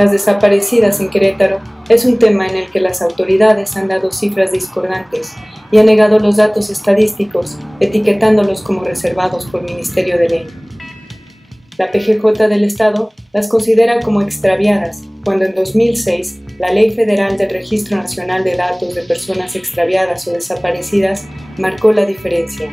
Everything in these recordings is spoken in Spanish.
las desaparecidas en Querétaro es un tema en el que las autoridades han dado cifras discordantes y han negado los datos estadísticos, etiquetándolos como reservados por Ministerio de Ley. La PGJ del Estado las considera como extraviadas, cuando en 2006 la Ley Federal del Registro Nacional de Datos de Personas Extraviadas o Desaparecidas marcó la diferencia.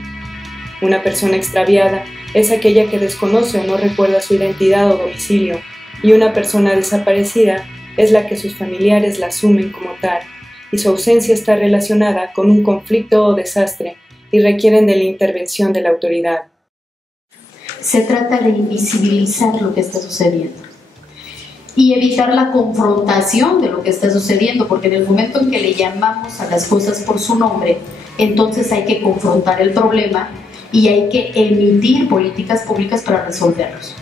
Una persona extraviada es aquella que desconoce o no recuerda su identidad o domicilio, y una persona desaparecida es la que sus familiares la asumen como tal, y su ausencia está relacionada con un conflicto o desastre y requieren de la intervención de la autoridad. Se trata de invisibilizar lo que está sucediendo y evitar la confrontación de lo que está sucediendo, porque en el momento en que le llamamos a las cosas por su nombre, entonces hay que confrontar el problema y hay que emitir políticas públicas para resolverlos.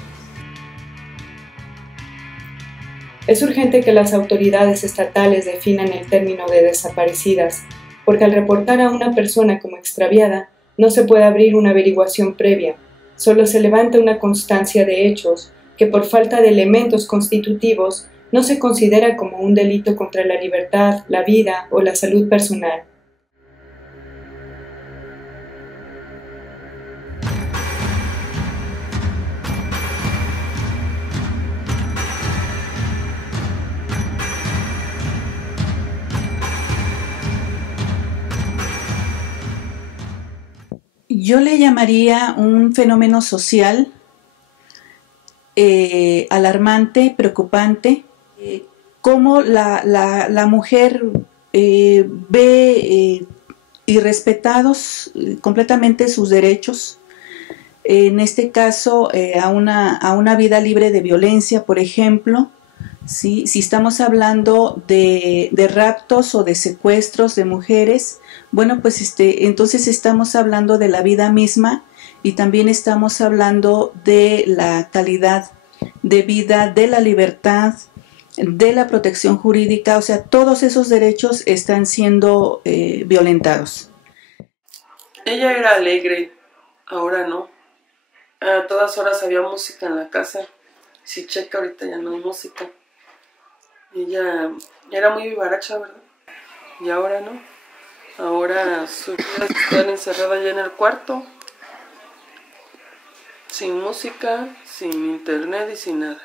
Es urgente que las autoridades estatales definan el término de desaparecidas, porque al reportar a una persona como extraviada, no se puede abrir una averiguación previa, solo se levanta una constancia de hechos que por falta de elementos constitutivos no se considera como un delito contra la libertad, la vida o la salud personal. Yo le llamaría un fenómeno social alarmante, preocupante, cómo la mujer ve irrespetados completamente sus derechos, en este caso a una vida libre de violencia, por ejemplo. ¿Sí? Si estamos hablando de raptos o de secuestros de mujeres, bueno, pues entonces estamos hablando de la vida misma y también estamos hablando de la calidad de vida, de la libertad, de la protección jurídica, o sea, todos esos derechos están siendo violentados. Ella era alegre, ahora no. A todas horas había música en la casa. Si checa, ahorita ya no hay música. Ella era muy vivaracha, ¿verdad? Y ahora no. Ahora su vida es estar encerrada ya en el cuarto, sin música, sin internet y sin nada.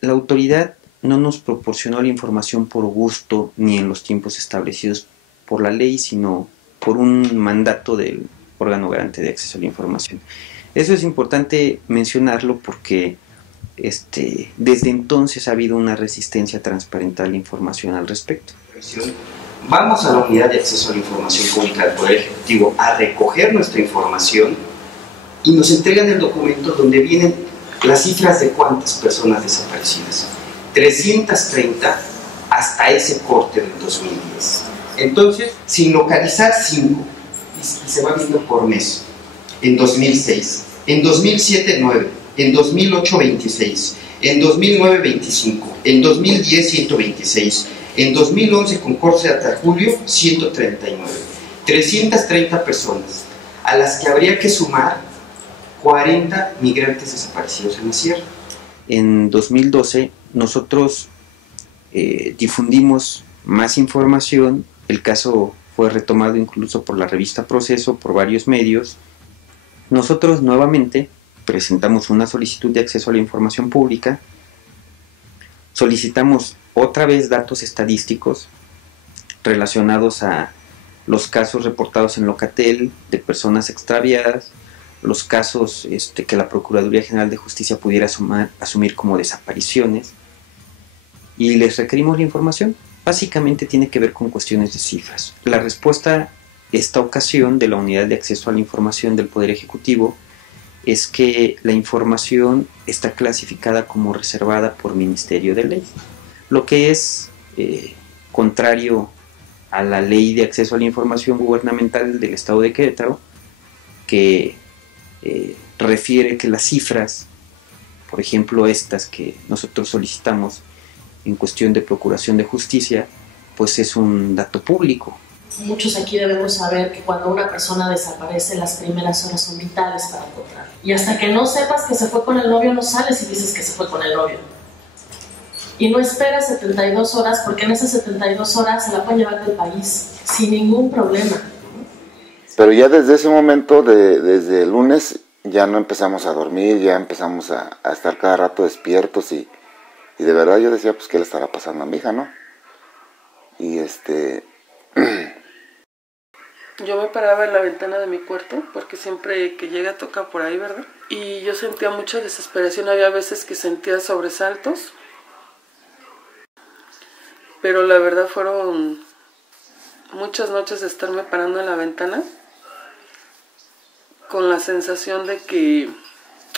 La autoridad no nos proporcionó la información por gusto ni en los tiempos establecidos por la ley, sino por un mandato del órgano garante de acceso a la información. Eso es importante mencionarlo porque desde entonces ha habido una resistencia transparente a la información al respecto. Vamos a la unidad de acceso a la información pública del Poder Ejecutivo a recoger nuestra información y nos entregan el documento donde vienen las cifras de cuántas personas desaparecidas. 330 hasta ese corte del 2010. Entonces, sin localizar 5, y se va viendo por mes. En 2006, en 2007 9, en 2008 26, en 2009 25, en 2010 126, en 2011 con corte hasta julio 139. 330 personas a las que habría que sumar 40 migrantes desaparecidos en la sierra. En 2012 nosotros difundimos más información, el caso fue retomado incluso por la revista Proceso, por varios medios. Nosotros nuevamente presentamos una solicitud de acceso a la información pública, solicitamos otra vez datos estadísticos relacionados a los casos reportados en Locatel de personas extraviadas, los casos que la Procuraduría General de Justicia pudiera asumir como desapariciones, y les requerimos la información. Básicamente tiene que ver con cuestiones de cifras. La respuesta esta ocasión de la Unidad de Acceso a la Información del Poder Ejecutivo es que la información está clasificada como reservada por Ministerio de Ley, lo que es contrario a la Ley de Acceso a la Información Gubernamental del Estado de Querétaro, que refiere que las cifras, por ejemplo estas que nosotros solicitamos en cuestión de procuración de justicia, pues es un dato público. Muchos aquí debemos saber que cuando una persona desaparece, las primeras horas son vitales para encontrarla. Y hasta que no sepas que se fue con el novio, no sales y dices que se fue con el novio. y no espera 72 horas, porque en esas 72 horas se la puede llevar del país sin ningún problema. Pero ya desde ese momento, desde el lunes, ya no empezamos a dormir, ya empezamos a estar cada rato despiertos y de verdad yo decía, pues, ¿qué le estará pasando a mi hija, no? Y Yo me paraba en la ventana de mi cuarto, porque siempre que llega toca por ahí, ¿verdad? Y yo sentía mucha desesperación, había veces que sentía sobresaltos, pero la verdad fueron muchas noches de estarme parando en la ventana con la sensación de que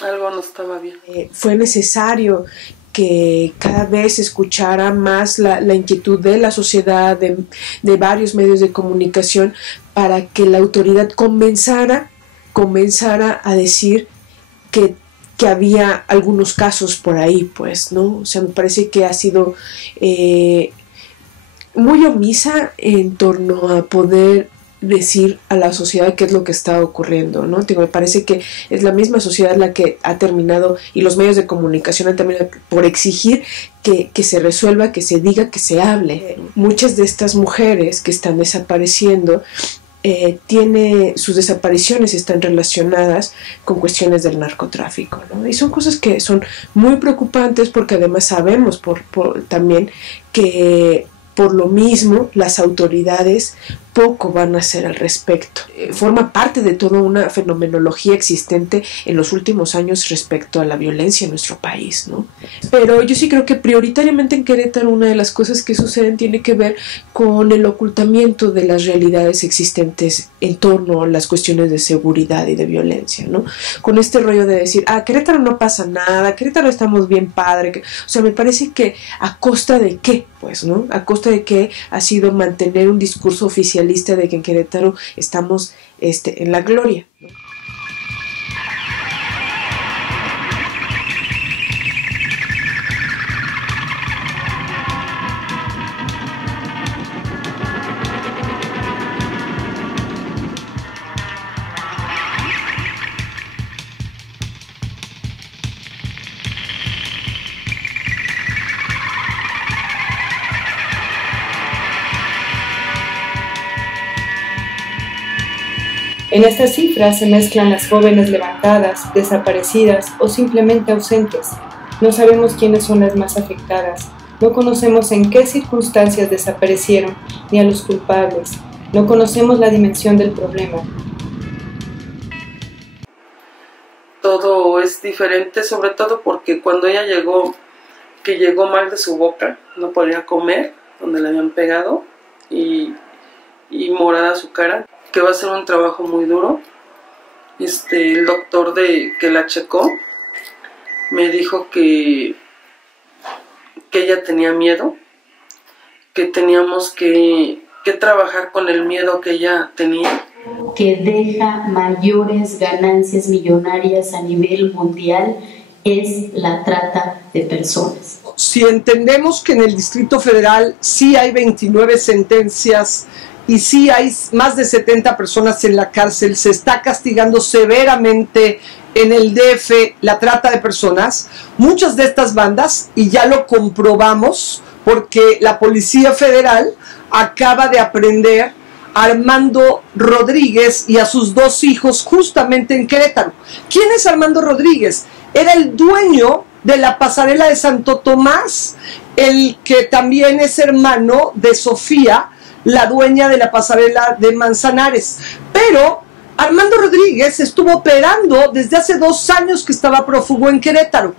algo no estaba bien. Fue necesario que cada vez se escuchara más la inquietud de la sociedad, de varios medios de comunicación, para que la autoridad comenzara a decir que había algunos casos por ahí, pues, ¿no? O sea, me parece que ha sido muy omisa en torno a poder decir a la sociedad qué es lo que está ocurriendo, ¿no? Me parece que es la misma sociedad la que ha terminado, y los medios de comunicación han terminado por exigir que se resuelva, que se diga, que se hable. Muchas de estas mujeres que están desapareciendo, sus desapariciones están relacionadas con cuestiones del narcotráfico, ¿no? Y son cosas que son muy preocupantes, porque además sabemos también que por lo mismo las autoridades poco van a hacer al respecto. Forma parte de toda una fenomenología existente en los últimos años respecto a la violencia en nuestro país, ¿no? Pero yo sí creo que prioritariamente en Querétaro una de las cosas que suceden tiene que ver con el ocultamiento de las realidades existentes en torno a las cuestiones de seguridad y de violencia, ¿no? Con este rollo de decir, Querétaro no pasa nada, Querétaro estamos bien padre. O sea, me parece que ¿a costa de qué? Pues, ¿no? ¿A costa de qué ha sido mantener un discurso oficialista de que en Querétaro estamos en la gloria, ¿no? En estas cifras se mezclan las jóvenes levantadas, desaparecidas o simplemente ausentes. No sabemos quiénes son las más afectadas, no conocemos en qué circunstancias desaparecieron ni a los culpables, no conocemos la dimensión del problema. Todo es diferente, sobre todo porque cuando ella llegó mal de su boca, no podía comer, donde le habían pegado, y morada su cara, que va a ser un trabajo muy duro. El doctor que la checó me dijo que ella tenía miedo, que teníamos que trabajar con el miedo que ella tenía. Que deja mayores ganancias millonarias a nivel mundial es la trata de personas. Si entendemos que en el Distrito Federal sí hay 29 sentencias y sí hay más de 70 personas en la cárcel, se está castigando severamente en el DF la trata de personas, muchas de estas bandas, y ya lo comprobamos porque la Policía Federal acaba de aprender a Armando Rodríguez y a sus 2 hijos justamente en Querétaro. ¿Quién es Armando Rodríguez? Era el dueño de la pasarela de Santo Tomás, el que también es hermano de Sofía, la dueña de la pasarela de Manzanares. Pero Armando Rodríguez estuvo operando desde hace 2 años que estaba prófugo en Querétaro.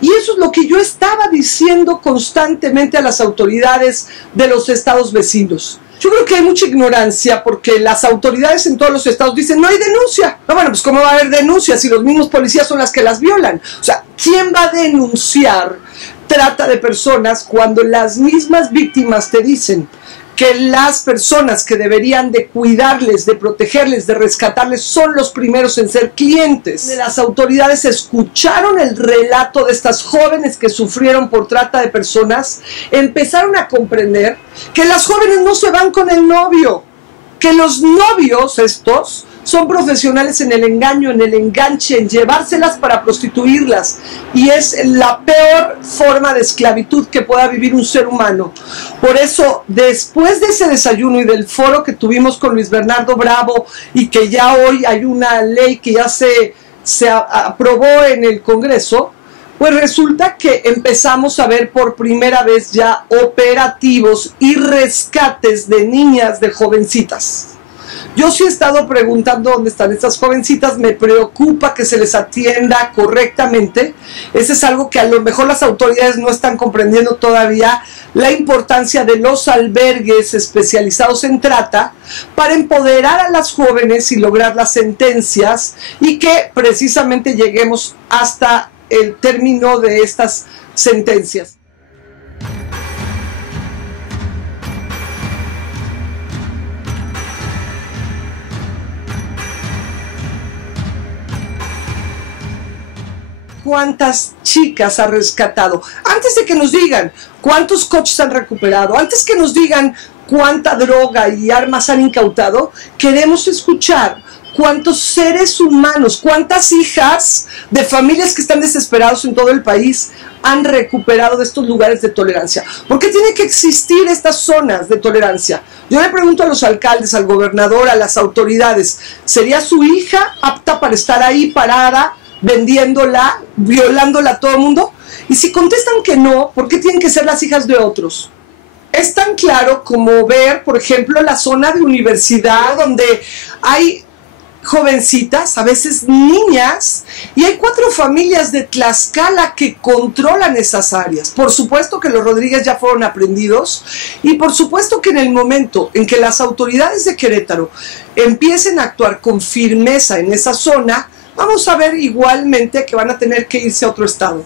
Y eso es lo que yo estaba diciendo constantemente a las autoridades de los estados vecinos. Yo creo que hay mucha ignorancia porque las autoridades en todos los estados dicen no hay denuncia. No, bueno, pues ¿cómo va a haber denuncia si los mismos policías son las que las violan? O sea, ¿quién va a denunciar trata de personas cuando las mismas víctimas te dicen que las personas que deberían de cuidarles, de protegerles, de rescatarles, son los primeros en ser clientes? Las autoridades escucharon el relato de estas jóvenes que sufrieron por trata de personas, empezaron a comprender que las jóvenes no se van con el novio, que los novios estos son profesionales en el engaño, en el enganche, en llevárselas para prostituirlas. Y es la peor forma de esclavitud que pueda vivir un ser humano. Por eso, después de ese desayuno y del foro que tuvimos con Luis Bernardo Bravo, y que ya hoy hay una ley que ya se aprobó en el Congreso, pues resulta que empezamos a ver por primera vez ya operativos y rescates de niñas, de jovencitas. Yo sí he estado preguntando dónde están estas jovencitas, me preocupa que se les atienda correctamente. Ese es algo que a lo mejor las autoridades no están comprendiendo todavía, la importancia de los albergues especializados en trata para empoderar a las jóvenes y lograr las sentencias y que precisamente lleguemos hasta el término de estas sentencias. ¿Cuántas chicas ha rescatado? Antes de que nos digan cuántos coches han recuperado, antes que nos digan cuánta droga y armas han incautado, queremos escuchar cuántos seres humanos, cuántas hijas de familias que están desesperados en todo el país han recuperado de estos lugares de tolerancia. ¿Por qué tiene que existir estas zonas de tolerancia? Yo le pregunto a los alcaldes, al gobernador, a las autoridades, ¿sería su hija apta para estar ahí parada, vendiéndola, violándola a todo el mundo? Y si contestan que no, ¿por qué tienen que ser las hijas de otros? Es tan claro como ver, por ejemplo, la zona de universidad donde hay jovencitas, a veces niñas, y hay 4 familias de Tlaxcala que controlan esas áreas. Por supuesto que los Rodríguez ya fueron aprehendidos y por supuesto que en el momento en que las autoridades de Querétaro empiecen a actuar con firmeza en esa zona, vamos a ver igualmente que van a tener que irse a otro estado.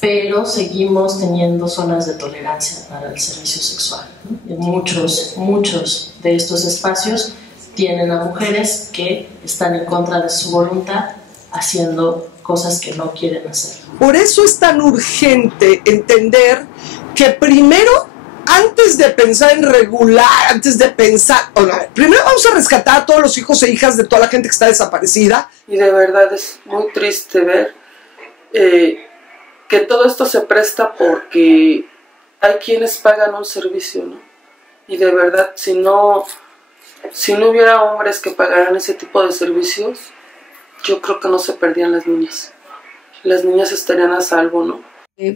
Pero seguimos teniendo zonas de tolerancia para el servicio sexual, ¿no? Muchos de estos espacios tienen a mujeres que están en contra de su voluntad haciendo cosas que no quieren hacer. Por eso es tan urgente entender que primero, antes de pensar en regular, antes de pensar, primero vamos a rescatar a todos los hijos e hijas de toda la gente que está desaparecida. Y de verdad es muy triste ver que todo esto se presta porque hay quienes pagan un servicio, ¿no? Y de verdad, si no hubiera hombres que pagaran ese tipo de servicios, yo creo que no se perdían las niñas. Las niñas estarían a salvo, ¿no?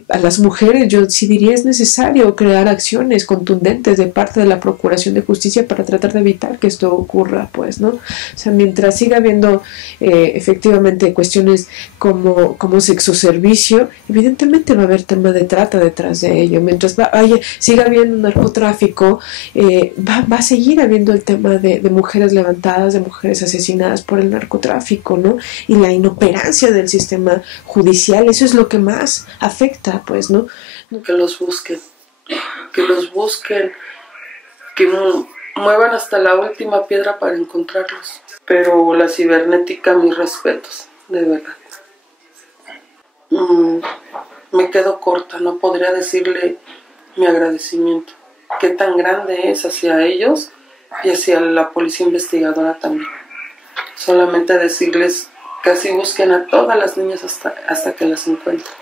A las mujeres yo sí diría es necesario crear acciones contundentes de parte de la Procuración de Justicia para tratar de evitar que esto ocurra, pues, ¿no? O sea, mientras siga habiendo efectivamente cuestiones como sexoservicio, evidentemente va a haber tema de trata detrás de ello. Mientras siga habiendo narcotráfico, va a seguir habiendo el tema de mujeres levantadas, de mujeres asesinadas por el narcotráfico, ¿no? Y la inoperancia del sistema judicial, eso es lo que más afecta, pues, ¿no? Que los busquen, que muevan hasta la última piedra para encontrarlos. Pero la cibernética, mis respetos, de verdad. Me quedo corta, no podría decirle mi agradecimiento. Qué tan grande es hacia ellos y hacia la policía investigadora también. Solamente decirles que así busquen a todas las niñas hasta que las encuentren.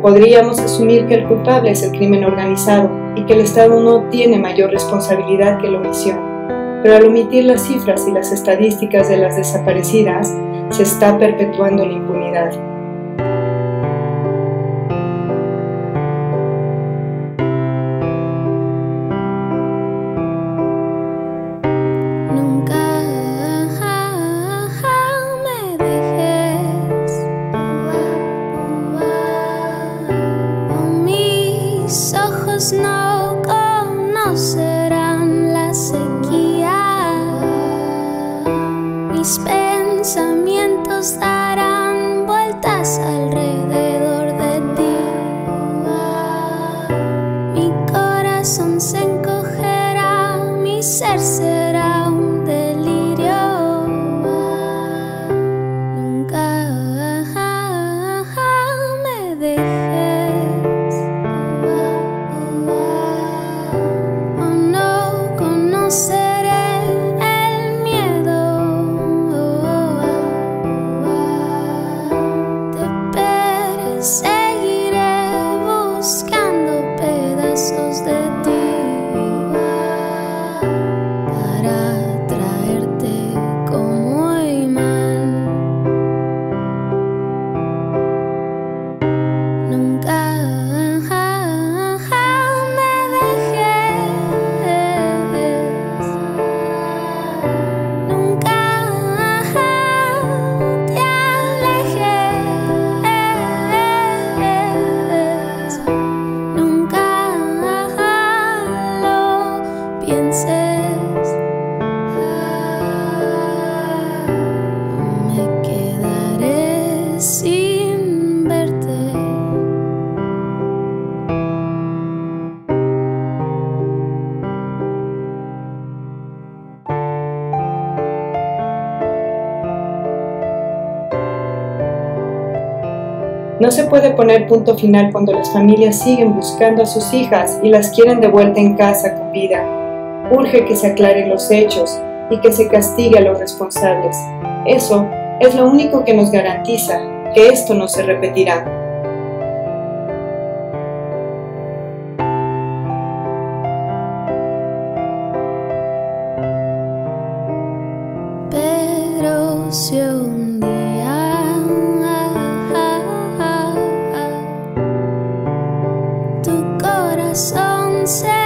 Podríamos asumir que el culpable es el crimen organizado y que el Estado no tiene mayor responsabilidad que la omisión, pero al omitir las cifras y las estadísticas de las desaparecidas, se está perpetuando la impunidad. No conocerán la sequía, mis pensamientos darán vueltas seguiré buscando pedazos de ti para traerte como imán. Nunca me dejes, nunca te alejes, nunca lo pienses. Me quedaré sin verte. No se puede poner punto final cuando las familias siguen buscando a sus hijas y las quieren de vuelta en casa con vida. Urge que se aclaren los hechos y que se castigue a los responsables. Eso es lo único que nos garantiza que esto no se repetirá. Pero si un día tu corazón se